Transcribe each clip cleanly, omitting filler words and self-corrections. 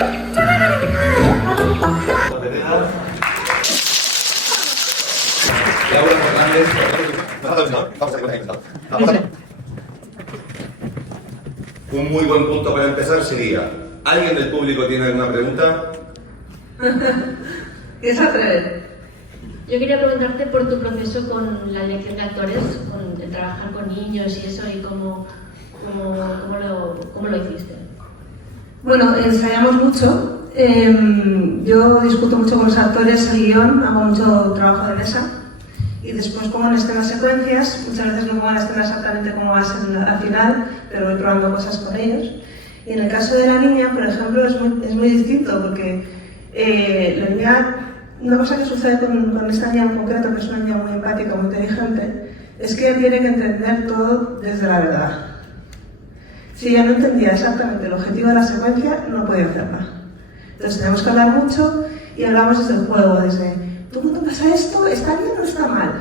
Laura Fernández. Un muy buen punto para empezar sería: ¿alguien del público tiene alguna pregunta? ¿Qué se atreve? Yo quería preguntarte por tu proceso con la elección de actores, de trabajar con niños y eso, y cómo lo hiciste. Bueno, ensayamos mucho. Yo discuto mucho con los actores el guión, hago mucho trabajo de mesa. Y después pongo en escenas secuencias, muchas veces no pongo en escena exactamente cómo va a ser al final, pero voy probando cosas con ellos. Y en el caso de la niña, por ejemplo, es muy distinto, porque la niña, una cosa que sucede con esta niña en concreto, que es una niña muy empática, muy inteligente, es que ella tiene que entender todo desde la verdad. Si ella no entendía exactamente el objetivo de la secuencia, no podía hacerla. Entonces tenemos que hablar mucho y hablamos desde el juego, desde ¿tú cuando pasa esto, está bien o está mal?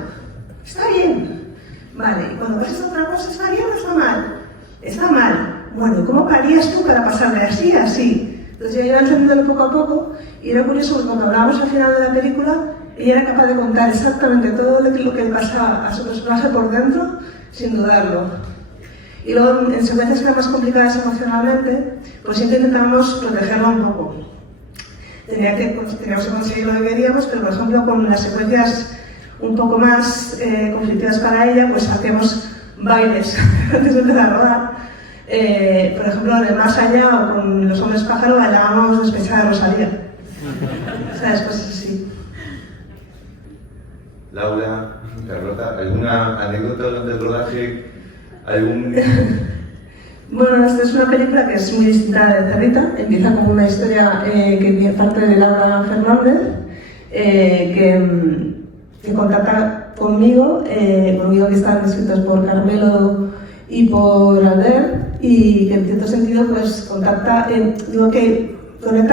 Está bien. Vale, y cuando pasa otra cosa, ¿está bien o está mal? Está mal. Bueno, ¿cómo harías tú para pasar de así a así? Entonces yo iba entendiendo poco a poco y era curioso porque cuando hablábamos al final de la película, ella era capaz de contar exactamente todo lo que le pasaba a su personaje por dentro, sin dudarlo. Y luego en secuencias que eran más complicadas emocionalmente, pues siempre intentamos protegerla un poco. Teníamos que conseguir lo que queríamos, pero por ejemplo con las secuencias un poco más conflictivas para ella, pues hacemos bailes antes de empezar a rodar. Por ejemplo, en el Más Allá o con Los Hombres Pájaro bailábamos Despechada de Rosalía. ¿Sabes? Cosas así. Laura, Carlota, ¿alguna anécdota durante el rodaje? Bueno, esta es una película que es muy distinta de Cerrita. Empieza como una historia que parte de Laura Fernández, que contacta conmigo que están escritos por Carmelo y por Alder, y que en cierto sentido pues conecta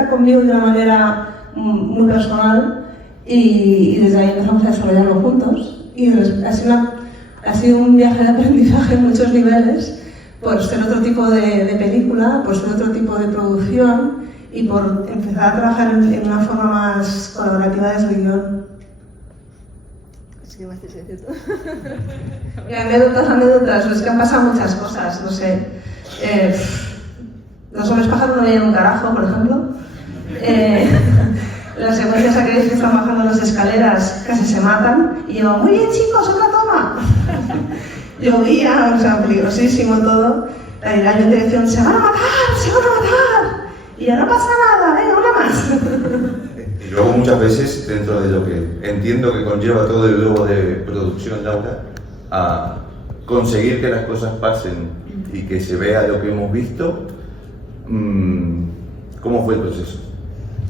conmigo de una manera muy personal, y desde ahí empezamos a desarrollarlo juntos. Y ha sido un viaje de aprendizaje en muchos niveles, por ser otro tipo de película, por ser otro tipo de producción y por empezar a trabajar en una forma más colaborativa desde el guión. Es que me haces cierto. Y anécdotas, es que han pasado muchas cosas, no sé. Los Hombres Pájaro no veían un carajo, por ejemplo. Las secuencias aquellas que están bajando las escaleras casi se matan, y yo, muy bien chicos, otra toma. Llovía, o sea, peligrosísimo todo. La dirección, se van a matar. Y ya no pasa nada, venga, una más. Y luego muchas veces, dentro de lo que entiendo que conlleva todo el globo de producción, Laura, a conseguir que las cosas pasen y que se vea lo que hemos visto, ¿cómo fue el proceso?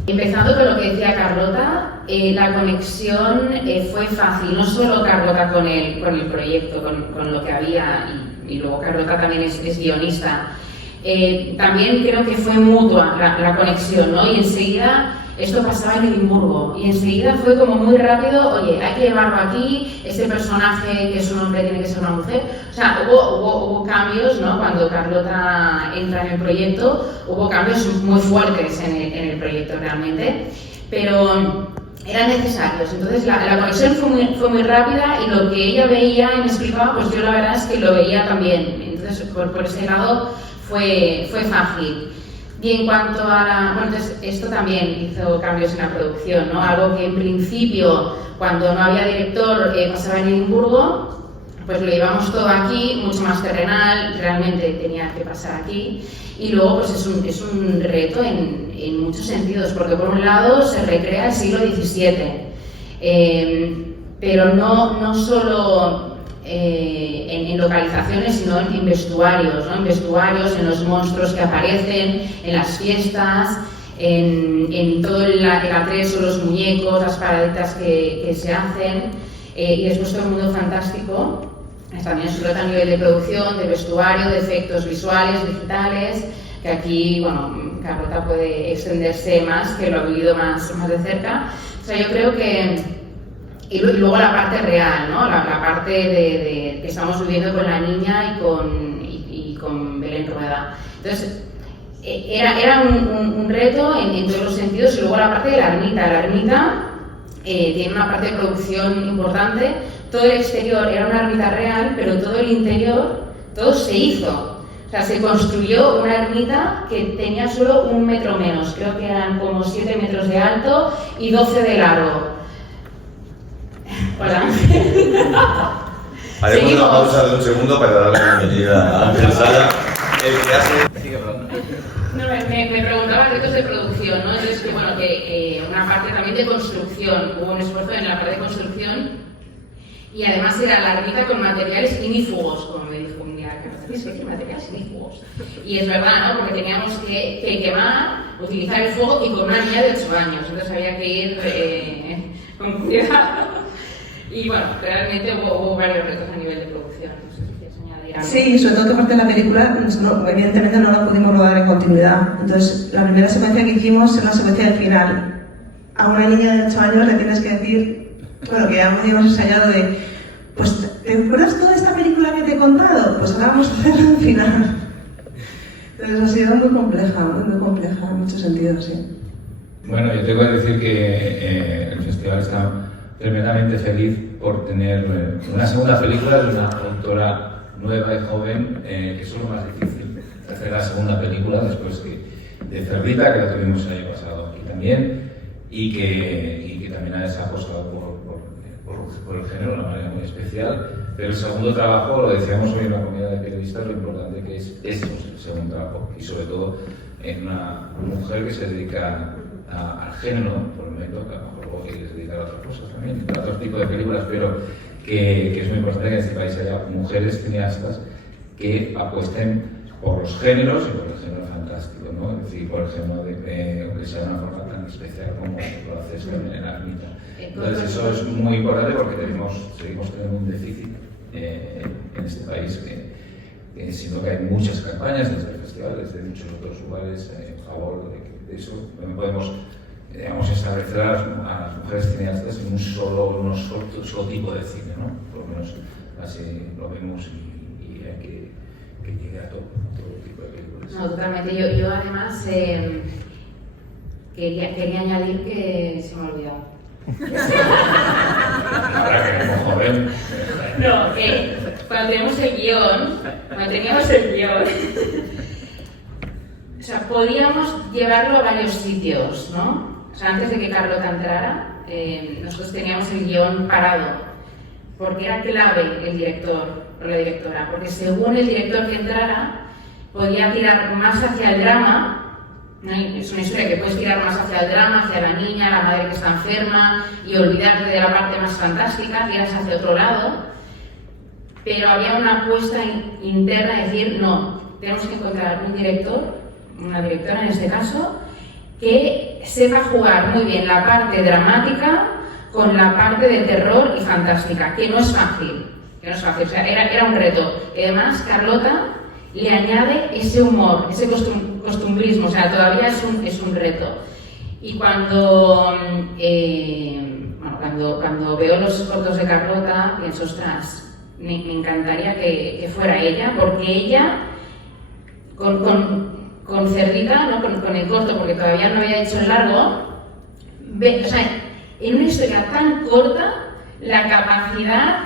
Empezando con lo que decía Carlota, la conexión fue fácil, no solo Carlota con el proyecto, con lo que había, y luego Carlota también es guionista. También creo que fue mutua la conexión, ¿no? Y enseguida esto pasaba en Edimburgo, y enseguida fue como muy rápido, oye, hay que llevarlo aquí, este personaje que es un hombre tiene que ser una mujer. O sea, hubo cambios, ¿no? Cuando Carlota entra en el proyecto, hubo cambios muy fuertes en el proyecto realmente, pero eran necesarios. Entonces la conexión fue muy rápida, y lo que ella veía y me explicaba, pues yo la verdad es que lo veía también. Entonces por ese lado fue fácil. Y en cuanto a bueno, entonces esto también hizo cambios en la producción, ¿no? Algo que en principio, cuando no había director, pasaba en Edimburgo, pues lo llevamos todo aquí, mucho más terrenal, realmente tenía que pasar aquí. Y luego pues es un reto en muchos sentidos, porque por un lado se recrea el siglo XVII, pero no solo en localizaciones, sino en vestuarios, ¿no? En vestuarios, en los monstruos que aparecen, en las fiestas, en todo el atrezo, los muñecos, las paraditas que se hacen, y después todo el mundo fantástico. También es otro nivel de producción, de vestuario, de efectos visuales, digitales, que aquí, bueno, Carlota puede extenderse más, que lo ha vivido más de cerca. O sea, yo creo que... Y luego la parte real, ¿no? La parte de que estamos viviendo con la niña y con Belén Rueda. Entonces, era un reto en todos los sentidos. Y luego la parte de la ermita. La ermita tiene una parte de producción importante. Todo el exterior era una ermita real, pero todo el interior, todo se hizo. O sea, se construyó una ermita que tenía solo 1 metro menos. Creo que eran como 7 metros de alto y 12 de largo. Hola. Haremos una pausa de un segundo para darle la bienvenida a Ángel Sala, el que hace... No, me preguntaba retos de producción, ¿no? Entonces, que bueno, que una parte también de construcción. Hubo un esfuerzo en la parte de construcción y además era la ermita con materiales inífugos, como me dijo un día Carlos, tienes que decir materiales inífugos. Y es verdad, ¿no? Porque teníamos que quemar, utilizar el fuego y con una niña de 8 años, entonces había que ir con cuidado. Y bueno, realmente hubo varios retos a nivel de producción. No sé si quieres añadir algo. Sí, sobre todo que parte de la película, no, evidentemente no la pudimos rodar en continuidad. Entonces, la primera secuencia que hicimos es la secuencia del final. A una niña de 8 años le tienes que decir, bueno, que ya habíamos ensayado de, pues, ¿te acuerdas toda esta película que te he contado? Pues ahora vamos a hacerla al final. Entonces ha sido muy compleja en muchos sentidos, sí. Bueno, yo tengo que decir que el festival está tremendamente feliz por tener una segunda película de una autora nueva y joven, que es lo más difícil, hacer la segunda película después de Cerdita, que la tuvimos el año pasado aquí también, y que también se ha apostado por el género de una manera muy especial. Pero el segundo trabajo, lo decíamos hoy en la comunidad de periodistas, lo importante que es eso, el segundo trabajo, y sobre todo en una mujer que se dedica al género, por el método, que a lo mejor luego quiere dedicar a otras cosas también, a otros tipos de películas, pero que es muy importante que en este país haya mujeres cineastas que apuesten por los géneros y por el género fantástico, ¿no? Es decir, por el género que sea de una forma tan especial como lo haces también en la ermita. Entonces eso es muy importante porque seguimos teniendo un déficit en este país, sino que hay muchas campañas desde el festival, desde muchos otros lugares en favor de eso. No podemos, digamos, establecer a las mujeres cineastas en un solo tipo de cine, ¿no? Por lo menos así lo vemos y hay que llegue a todo tipo de películas. No, totalmente. Yo además quería añadir que se me ha olvidado. Ahora que como joven. No, que cuando teníamos el guión, o sea, podíamos llevarlo a varios sitios, ¿no? O sea, antes de que Carlota entrara, nosotros teníamos el guión parado, porque era clave el director o la directora, porque según el director que entrara, podía tirar más hacia el drama. ¿No? Es una historia que puedes tirar más hacia el drama, hacia la niña, la madre que está enferma, y olvidarte de la parte más fantástica, tiras hacia otro lado. Pero había una apuesta interna de decir, no, tenemos que encontrar un director, una directora en este caso, que sepa jugar muy bien la parte dramática con la parte de terror y fantástica, que no es fácil, o sea, era un reto. Y además, Carlota le añade ese humor, ese costumbrismo, o sea, todavía es un reto. Y cuando veo los cortos de Carlota, pienso, ostras, me encantaría que fuera ella, porque ella, con Cerdita, ¿no? con el corto, porque todavía no había hecho el largo, o sea, en una historia tan corta, la capacidad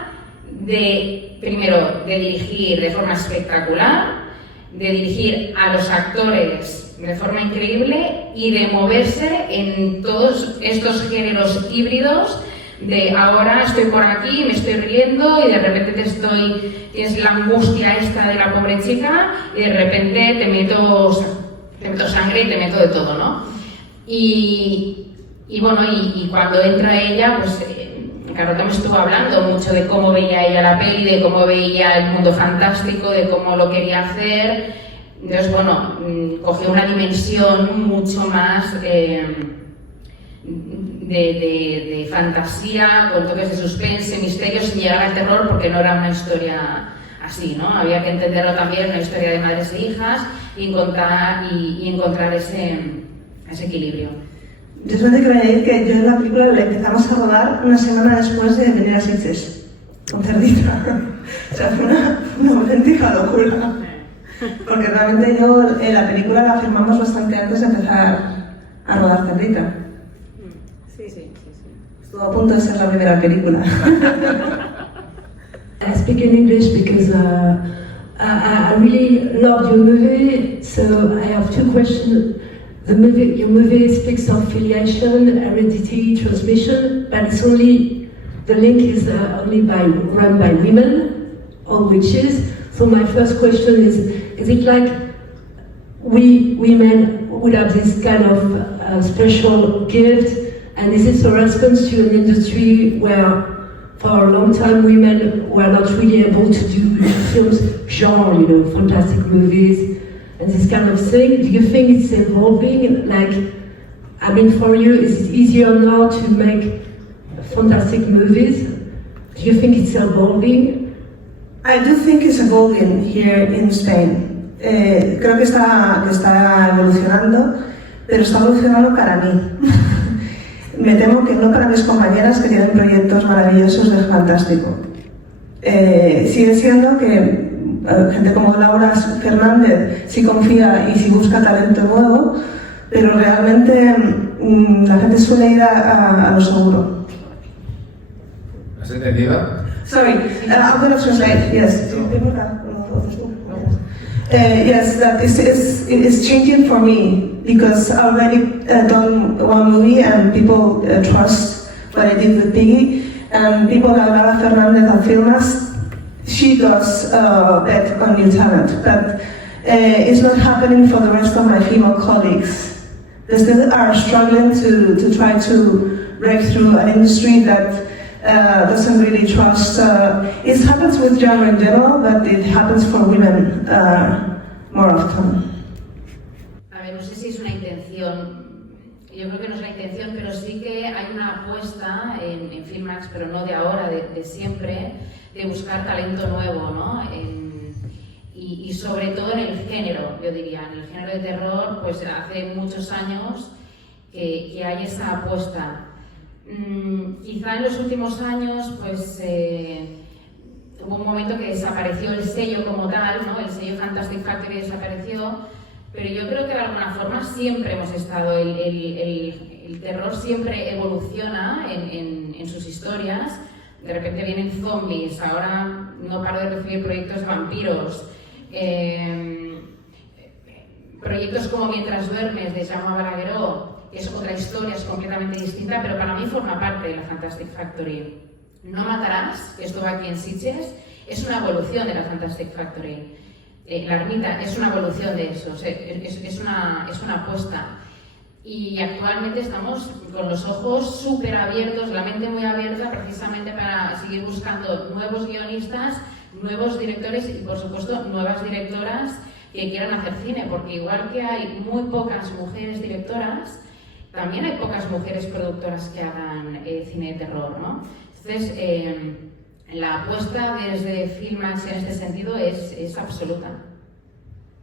de, primero, de dirigir de forma espectacular, de dirigir a los actores de forma increíble y de moverse en todos estos géneros híbridos de ahora estoy por aquí, me estoy riendo y de repente tienes la angustia esta de la pobre chica y de repente te meto sangre y te meto de todo, ¿no? Y bueno, y cuando entra ella, pues Carlota me estuvo hablando mucho de cómo veía ella la peli, de cómo veía el mundo fantástico, de cómo lo quería hacer. Entonces, bueno, cogió una dimensión mucho más de fantasía, con toques de suspense, misterio, sin llegar al terror, porque no era una historia así, ¿no? Había que entenderlo también, una historia de madres e hijas, y encontrar ese equilibrio. Yo solamente quiero añadir que yo en la película la empezamos a rodar una semana después de venir a Sitges, con Cerdita. O sea, fue una auténtica locura. Porque realmente yo la película la firmamos bastante antes de empezar a rodar Cerdita. Estuvo a punto de ser la primera película. I speak in English because I really loved your movie, so I have two questions. Your movie speaks of filiation, heredity, transmission, but it's only, the link is only run by women, all witches. So my first question is it like we women would have this kind of special gift, and is it a response to an industry where for a long time women were not really able to do films genre, you know, fantastic movies and this kind of thing? Do you think it's evolving? Like, I mean, for you, is it easier now to make fantastic movies? Do you think it's evolving? I do think it's evolving here in Spain. Creo que está evolucionando, pero está evolucionando para mí. Me temo que no para mis compañeras que tienen proyectos maravillosos de fantástico. Sigue siendo que gente como Laura Fernández sí confía y sí busca talento nuevo, pero realmente la gente suele ir a lo seguro. ¿Has entendido? Sorry, I'm going to translate. Yes. Yes, that is changing for me because I already done one movie and people trust what I did with Piggy, and people like Laura Fernández and Filmas, she does bet on new talent, but it's not happening for the rest of my female colleagues. They still are struggling to try to break through an industry that doesn't really trust. It happens with genre in general, but it happens for women more often. A ver, no sé si es una intención, yo creo que no es una intención, pero sí que hay una apuesta en Filmax, pero no de ahora, de siempre, de buscar talento nuevo, ¿no? Y sobre todo en el género, yo diría, en el género de terror, pues hace muchos años que hay esa apuesta. Quizá en los últimos años, pues hubo un momento que desapareció el sello como tal, ¿no? El sello Fantastic Factory desapareció, pero yo creo que de alguna forma siempre hemos estado, el terror siempre evoluciona en sus historias. De repente vienen zombies, ahora no paro de recibir proyectos de vampiros, proyectos como Mientras duermes de Jaume Balagueró, que es otra historia, es completamente distinta, pero para mí forma parte de la Fantastic Factory. No matarás, que estuvo aquí en Sitges, es una evolución de la Fantastic Factory. La ermita es una evolución de eso, es una apuesta. Y actualmente estamos con los ojos súper abiertos, la mente muy abierta, precisamente para seguir buscando nuevos guionistas, nuevos directores y, por supuesto, nuevas directoras que quieran hacer cine, porque igual que hay muy pocas mujeres directoras, también hay pocas mujeres productoras que hagan cine de terror, ¿no? Entonces, la apuesta desde Filmax en este sentido es absoluta.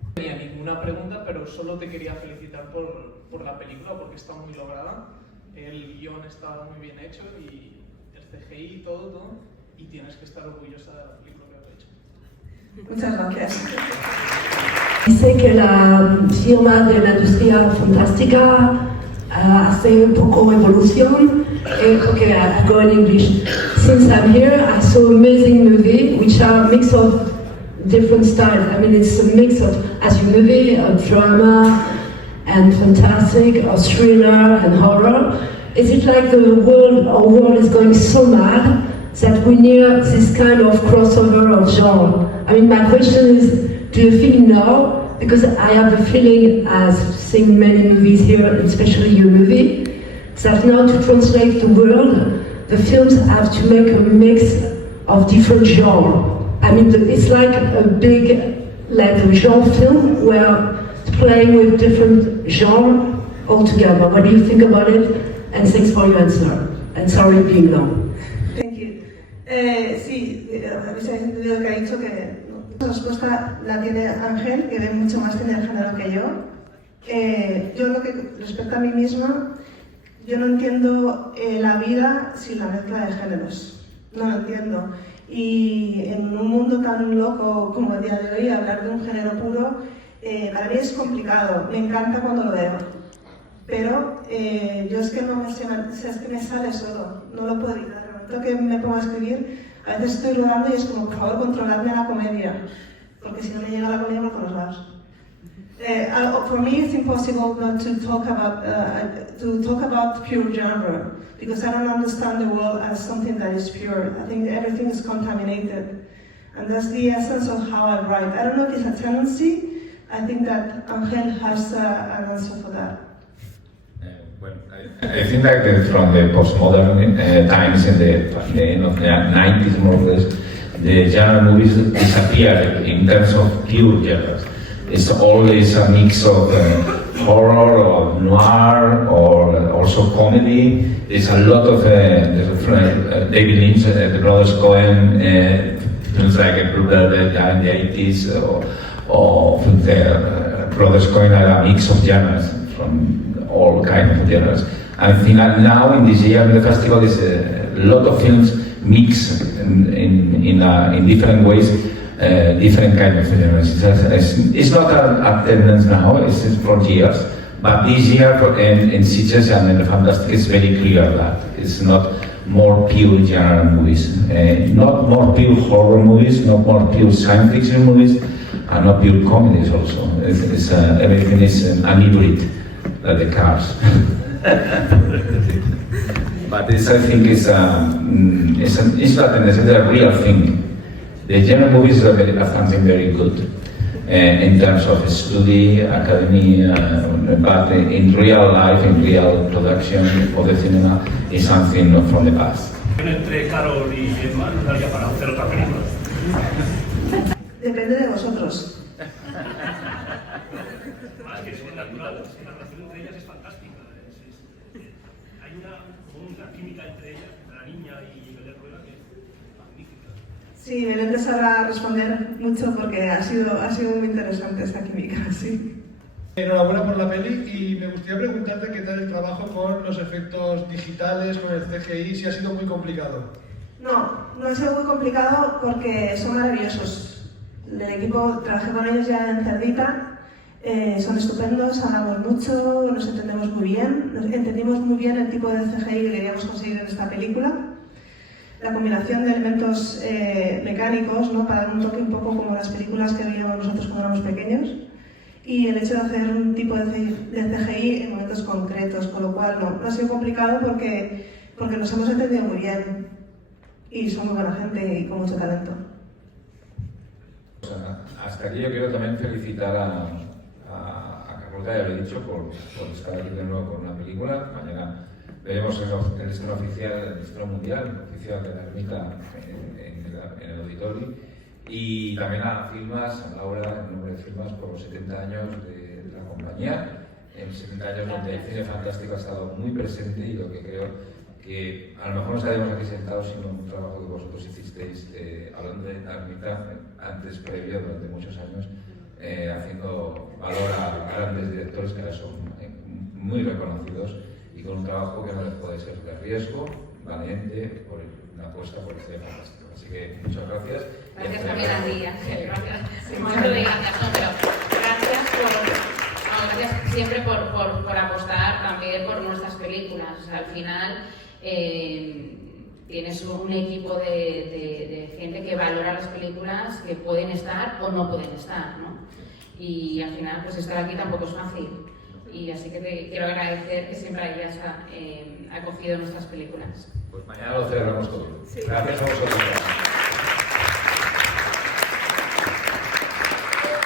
No tenía ninguna pregunta, pero solo te quería felicitar por la película, porque está muy lograda. El guión está muy bien hecho y el CGI y todo, y tienes que estar orgullosa de la película que has hecho. Muchas gracias. Sé que la firma de la industria fantástica hace un poco evolución. Okay, I go in English. Since I'm here, I saw amazing movie, which are a mix of different styles. I mean, it's a mix of, as you movie, of drama and fantastic, or thriller and horror. Is it like our world is going so mad that we need this kind of crossover of genre? I mean, my question is, do you think now, because I have a feeling, as seeing many movies here, especially your movie, that now to translate the world, the films have to make a mix of different genres. I mean, it's like a big, like a genre film where it's playing with different genres all together. What do you think about it? And thanks for your answer. And sorry being long. Thank you. Sí, habéis entendido que ha dicho que la respuesta la tiene Ángel, que ve mucho más cine de género que yo. Yo lo que respecto a mí misma, yo no entiendo la vida sin la mezcla de géneros. No lo entiendo. Y en un mundo tan loco como el día de hoy, hablar de un género puro, para mí es complicado. Me encanta cuando lo veo. Pero yo es que no me sé, es que me sale solo, no lo puedo evitar. El momento que me pongo a escribir, a veces estoy rodando y es como, por favor, controladme a la comedia, porque si no me llega la comedia por todos lados. For me, it's impossible not to talk about pure genre, because I don't understand the world as something that is pure. I think everything is contaminated, and that's the essence of how I write. I don't know if it's a tendency. I think that Angel has an answer for that. Well, I think that from the postmodern times in the end of the 90s, more or less, the genre movies disappeared in terms of pure genres. It's always a mix of horror or noir or also comedy. There's a lot of David Lynch, the brothers Coen, films like Blue Velvet in the 80s, or the brothers Coen are a mix of genres from all kinds of genres. I think now in this year the festival is a lot of films mix in different ways. Different kind of genres. It's not a tendency now, it's for years, but this year in Sitges and in the Fantastic it's very clear that it's not more pure genre movies, not more pure horror movies, not more pure science fiction movies, and not pure comedies also. Everything is an hybrid, like the cars. But this I think is not necessarily a real thing. The genre movies are something very good in terms of study, academy, but in real life, in real production of the cinema, is something from the past. Entre Carol y Emma, ¿nos daría para hacer otra película? Depende de vosotros. Es que son naturales, la relación entre ellas es fantástica. Hay una química entre ellas, entre la niña y Belén Rueda, que es magnífica. Sí, Belén te sabrá responder mucho porque ha sido muy interesante esta química, sí. Enhorabuena por la peli y me gustaría preguntarte qué tal el trabajo con los efectos digitales, con el CGI, si ha sido muy complicado. No ha sido muy complicado porque son maravillosos. El equipo, trabajé con ellos ya en Cerdita, son estupendos, hablamos mucho, nos entendemos muy bien, entendimos muy bien el tipo de CGI que queríamos conseguir en esta película. La combinación de elementos mecánicos, ¿no? Para dar un toque un poco como las películas que veíamos nosotros cuando éramos pequeños, y el hecho de hacer un tipo de CGI en momentos concretos, con lo cual no ha sido complicado porque nos hemos entendido muy bien y son muy buena gente y con mucho talento. Hasta aquí yo quiero también felicitar a Carlota, ya lo he dicho, por estar aquí de nuevo con una película. Mañana veremos el estreno oficial, el estreno mundial, el oficial de la Ermita en el auditorio. Y también a Filmas, a Laura, en nombre de Filmas, por los 70 años de la compañía. En 70 años donde el cine fantástico ha estado muy presente y lo que creo que a lo mejor no estaríamos aquí sentados sino un trabajo que vosotros hicisteis hablando de la Ermita antes, previo, durante muchos años, haciendo valor a grandes directores que ahora son muy reconocidos y con un trabajo que no les puede ser de riesgo, valiente, por una apuesta por el cine fantástico. Así que muchas gracias. Gracias también a ti, Ángel. Gracias siempre por apostar también por nuestras películas. O sea, al final tienes un equipo de gente que valora las películas que pueden estar o no pueden estar, ¿no? Y al final, pues estar aquí tampoco es fácil. Y así que te quiero agradecer que siempre hayas acogido nuestras películas. Pues mañana lo celebramos todo. Sí. Gracias a vosotros.